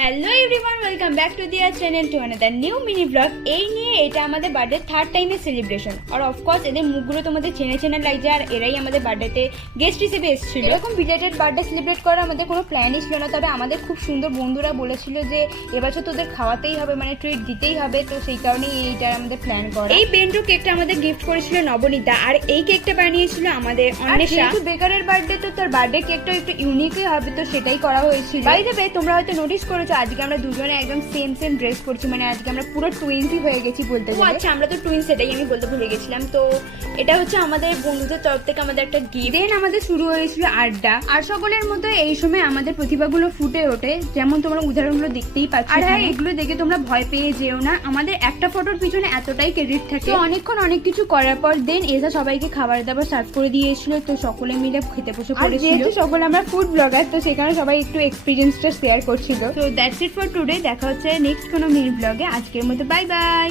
Hello everyone, welcome back to দিয়ার channel to another new mini blog. এই নিয়ে এটা আমাদের বার্থডে থার্ড টাইমের সেলিব্রেশন, আর অফকোর্স এদের মুখগুলো তোমাদের চেনা চেনা লাগছে, আর এরাই আমাদের বার্থডেতে গেস্ট হিসেবে এসেছিল। এরকম বিলেটেড বার্থডে সেলিব্রেট করার আমাদের কোনো প্ল্যানই ছিল না, তবে আমাদের খুব সুন্দর বন্ধুরা বলেছিল যে এবছর তোদের খাওয়াতেই হবে, মানে ট্রিট দিতেই হবে, তো সেই কারণেই এইটার আমাদের প্ল্যান করা। এই বেন্টু কেকটা আমাদের গিফট করেছিল নবনীতা, আর এই কেকটা বানিয়েছিল আমাদের অন্বেষা। বেকারের বার্থডে তো তার বার্থডে কেকটা একটু ইউনিকই হবে, তো সেটাই করা হয়েছিল। বাই দ্য ওয়ে, তোমরা হয়তো নোটিস করেছো আজকে আমরা দুজনে একদম সেম ড্রেস করছি, মানে আজকে আমরা পুরো টুইন্সই হয়ে গেছি বলতে গেলে। আচ্ছা, আমরা তো টুইন্স, সেটাই আমি বলতে ভুলে গেছিলাম। তো এটা হচ্ছে আমাদের বন্ধুদের তরফ থেকে আমাদের একটা গিফট। দেন আমাদের শুরু হয়েছিল আড্ডা, আর সকলের মধ্যে এই সময় আমাদের প্রতিভাগুলো ফুটে ওঠে, যেমন তোমরা উদাহরণগুলো দেখতেই পাচ্ছ। আর হ্যাঁ, এগুলো দেখে তোমরা ভয় পেয়ে যেও না, আমাদের একটা ফটোর পিছনে এতটাই ক্রেডিট থাকে। অনেকক্ষণ অনেক কিছু করার পর দেন এসা সবাইকে খাবার দাবার সার্ভ করে দিয়েছিল, তো সকলে মিলে খেতে বসে পড়েছিল। যেহেতু সকলে আমরা ফুড ব্লগার, তো সেখানে সবাই একটু এক্সপিরিয়েন্সটা শেয়ার করছিল। তো দ্যাটস ইট ফর টুডে। দেখা হচ্ছে নেক্সট কোনো মিনি ব্লগে। আজকের মতো বাই বাই।